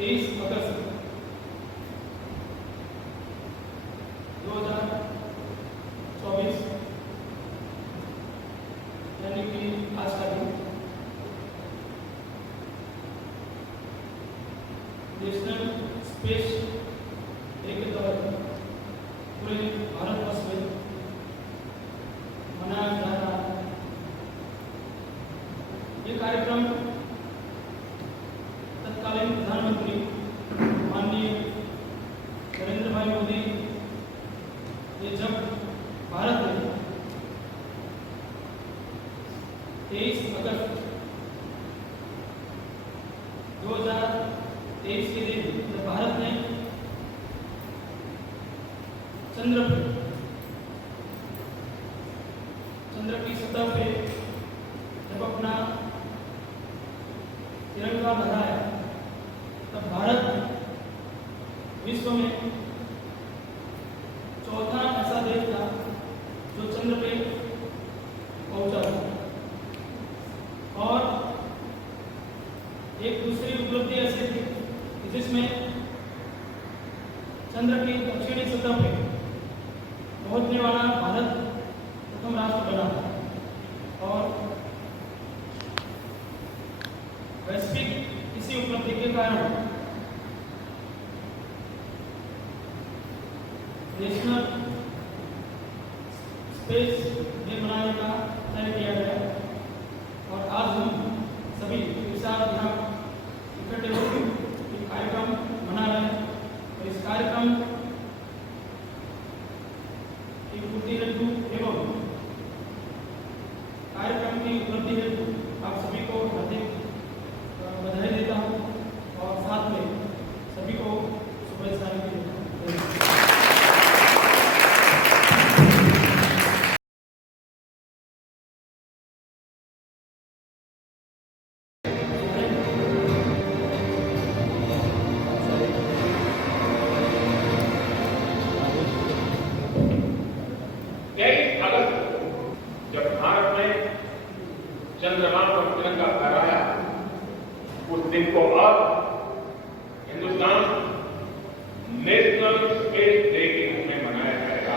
23 अगस्त 2024 यानी कि आज का दिन नेशनल स्पेस डे के तहत पूरे भारतवर्ष में मनाया जा रहा है। ये कार्यक्रम तत्कालीन प्रधानमंत्री माननीय नरेंद्र भाई मोदी ये जब भारत में 23 अगस्त 2023 के दिन जब भारत ने चंद्र की सतह पे जब अपना तिरंगा लहराया तब भारत विश्व में चौथा ऐसा देश था जो चंद्र पे पहुंचा था। और एक दूसरी उपलब्धि ऐसी थी जिसमें चंद्र की दक्षिणी सतह पे पहुंचने वाला भारत प्रथम राष्ट्र बना और वैश्विक इसी उपलब्धि के कारण नेशनल स्पेस डे मनाने का तय किया गया और आज हम सभी एक साथ यहाँ इकट्ठे होकर एक कार्यक्रम मना रहे हैं। और इस कार्यक्रम की पूर्ति हेतु एवं कार्यक्रम की उपलब्धि हेतु आप सभी को हार्दिक बधाई देता हूँ और साथ में सभी को शुभेच्छाएं भी देता हूँ। जब भारत ने चंद्रमा पर तिरंगा फहराया उस दिन को अब हिंदुस्तान नेशनल स्पेस डे के रूप में मनाया जाएगा।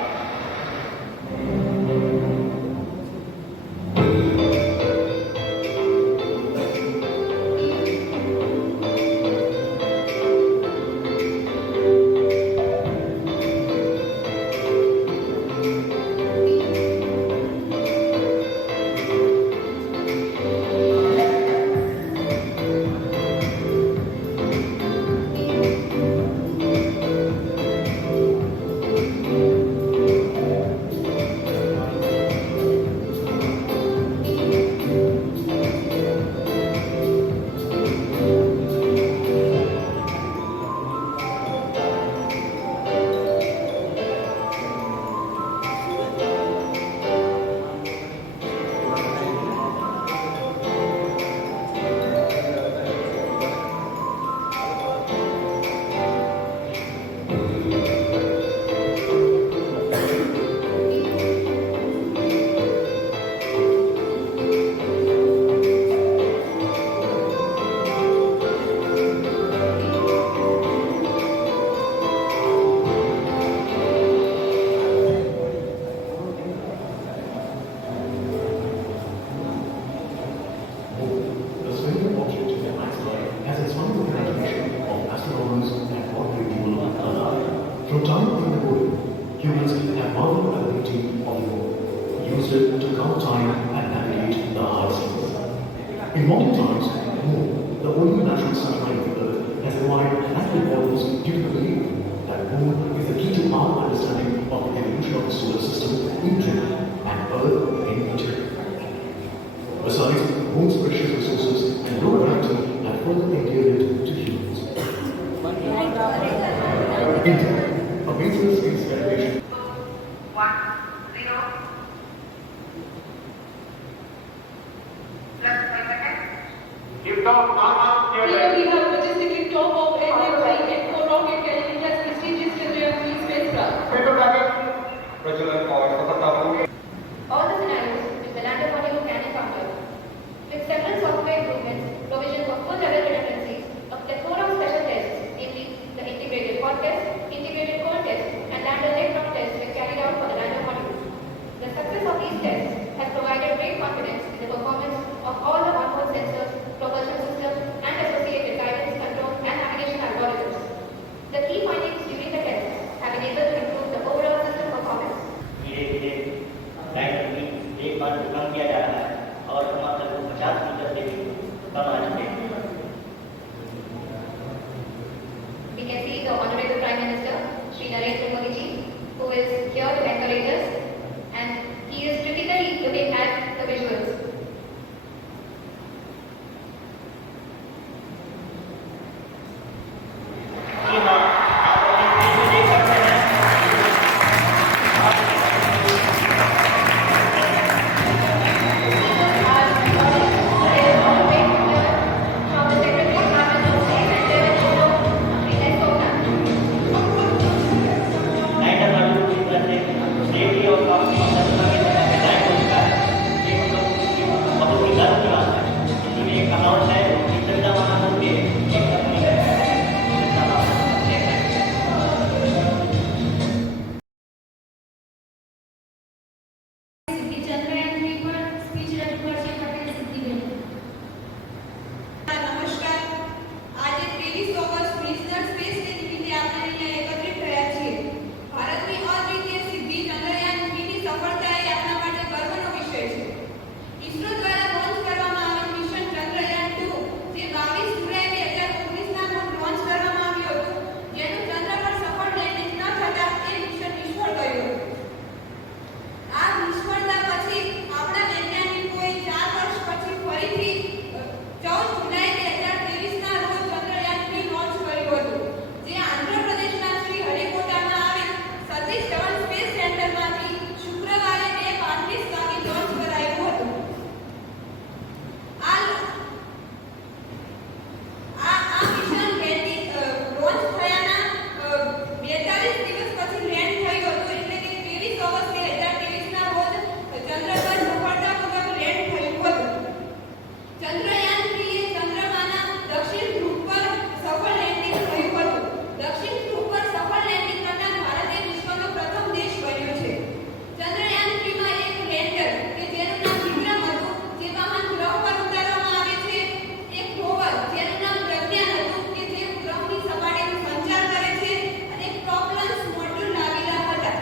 From time immemorial, humans have marveled at the beauty of the world, used it to count time and navigate the high seas. In modern times, Moon, the only natural satellite of the Earth, has acquired accurate models due to the belief that Moon is the key to our understanding of the evolution of the solar system in general and Earth in particular. Besides, Moon's precious resources and low gravity have further endeared it to humans. India, a major space federation. 1, 0. Plus 5 seconds. Lift off now. Here we have majestic liftoff of NM3 rocket carrying India's prestigious Chandrayaan-3 spacecraft. All the scenarios with the lander module can encounter. With several software improvements, provision for full level redundancies, a plethora of special tests, we can see the Honorable Prime Minister, Shri Narendra Modi ji, who is here to encourage us, and he is critically looking at the visuals. जी हाँ, आप अपनी स्क्रीन में देख सकते हैं। નમસ્કાર. આજે 23 August national space day નિમિત્તે આપણે અહીંયા એકત્રિત થયા છીએ. ભારતની અદ્વિતીય સિદ્ધિ ચંદ્રયાન 3 ની સફળતા એ આપણા માટે ગર્વનો વિષય છે. ઇસરો દ્વારા લોન્ચ કરવામાં આવેલ મિશન ચંદ્રયાન 2 જે 22 જુલાઈ 2019ના રોજ લોન્ચ કરવામાં આવ્યું હતું, જેનું ચંદ્ર પર સફળ લેન્ડિંગ ન થતા એ મિશન નિષ્ફળ ગયું હતું. આ નિષ્ફળતા પછી આપણા વૈજ્ઞાનિકોએ 4 વર્ષ પછી ફરીથી 14 જુલાઈ 2023ના રોજ ચંદ્રયાન 3 લોન્ચ કર્યું હતું, જે આંધ્રપ્રદેશના શ્રી હરિકોટામાં આવેલ સતીશ ધવન સ્પેસ સેન્ટરમાંથી શુક્રવારે 2:35 વાગે લોન્ચ કરાયું હતું. આ મિશન લેન્ડિંગ લોન્ચ થયાના 42 દિવસ પછી લેન્ડ થયું હતું, એટલે કે 23 ઓગસ્ટ 2023ના રોજ ચંદ્ર પર સફળતાપૂર્વક લેન્ડ થયું હતું. ચંદ્રયાન 3 એ ચંદ્રમાના દક્ષિણ ધ્રુવ પર સફળ લેન્ડિંગ થયું હતું. દક્ષિણ ધ્રુવ પર સફળ લેન્ડિંગ કરનાર ભારત એ વિશ્વનો પ્રથમ દેશ બન્યો છે. ચંદ્રયાન 3 માં એક લેન્ડર કે જેનું નામ વિક્રમ હતું, જે વાહન ગ્રહ પર ઉતારવામાં આવે છે, એક રોવર જેનું નામ પ્રજ્ઞાન હતું કે જે ગ્રહની સપાટીનો સંચાર કરે છે, અને એક પ્રોપલન્સ મોડ્યુલ લાગેલા હતા.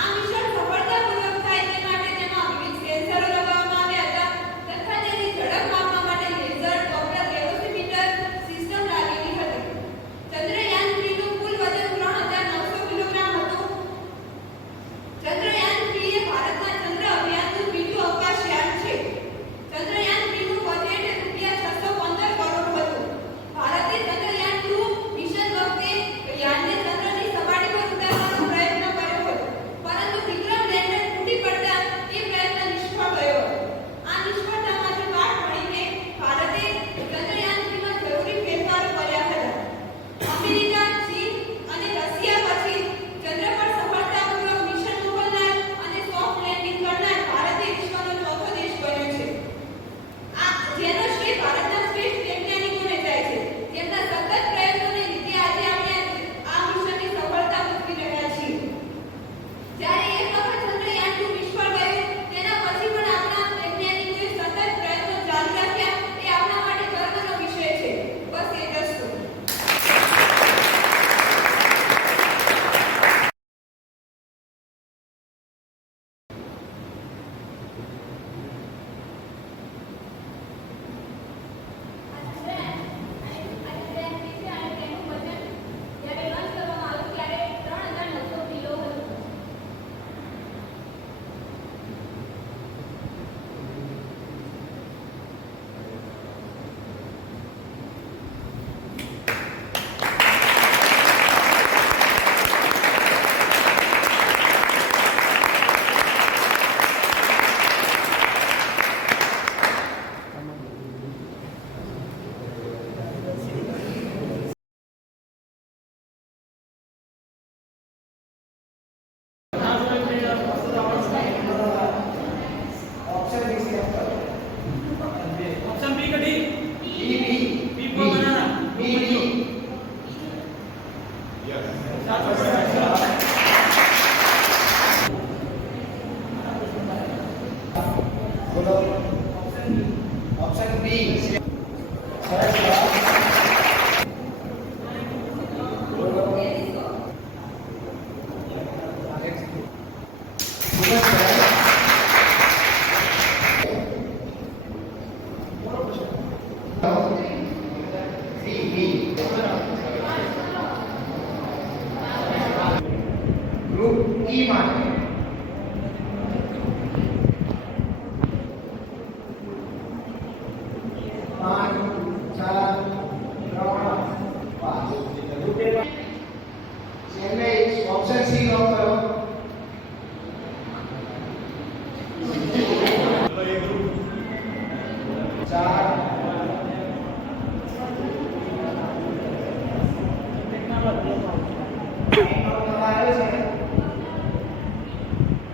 આ મિશન સફળતાપૂર્વક થાય તે માટે તેમાં વિવિધ સેન્સરો લગાવવામાં આવ્યા હતા, તથા તેની ઝડપ માપવા માટે લેઝર, ડોપલર વેલોસિમીટર સિસ્ટમ લાગેલી હતી. ચંદ્રયાન 3 નું કુલ વજન 3900 કિલોગ્રામ હતું. ચંદ્રયાન 3 એ ભારતના ચંદ્ર અભિયાનનું બીજું અવકાશયાન છે. ચંદ્રયાન 3 નું બજેટ ₹615 કરોડ હતું. ભારતે ચંદ્રયાન 2 મિશન વખતે યાનને ચંદ્રની સપાટી પર ઉતારવાનો પ્રયત્ન કર્યો હતો, પરંતુ વિક્રમ લેન્ડર તૂટી પડતા એ પ્રયત્ન નિષ્ફળ ગયો હતો. આ નિષ્ફળતામાંથી પાઠ મળીને ભારતે ચંદ્રયાન 3 માં જરૂરી ફેરફારો કર્યા હતા. અમેરિકા, ચીન અને રશિયા પછી ચંદ્ર પર સફળતાપૂર્વક મિશન મોકલનાર અને સોફ્ટ લેન્ડિંગ કરનાર ભારત એ વિશ્વનો ચોથો દેશ બન્યો છે. જેનો શ્રેય ભારતના શ્રેષ્ઠ વૈજ્ઞાનિકોને જાય છે, જેમના સતત પ્રયત્નોને લીધે આજે આપણે આ મિશનની સફળતા મેળવી રહ્યા છીએ. જ્યારે એક વખત ચંદ્રયાન 2 નિષ્ફળ ગયું, તેના પછી પણ આપણા વૈજ્ઞાનિકોએ સતત પ્રયત્નો ચાલુ રાખ્યા, એ આપણા માટે ગર્વનો વિષય છે. બસ એ જ હતું. ऑप्शन बी का डी बी को बनाना option B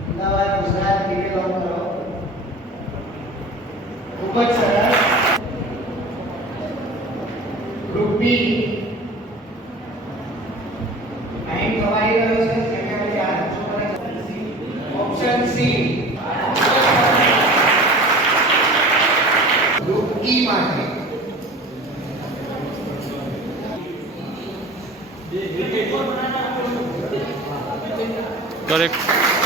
Ahmedabad Gujarat detail on કરો. ખૂબ જ સરસ. ગ્રુપ બી ટાઈમ ખવાઈ રહ્યો છે જગ્યા પછી આ ઓપ્શન સી. ગ્રુપ ઈ માટે करेक्ट.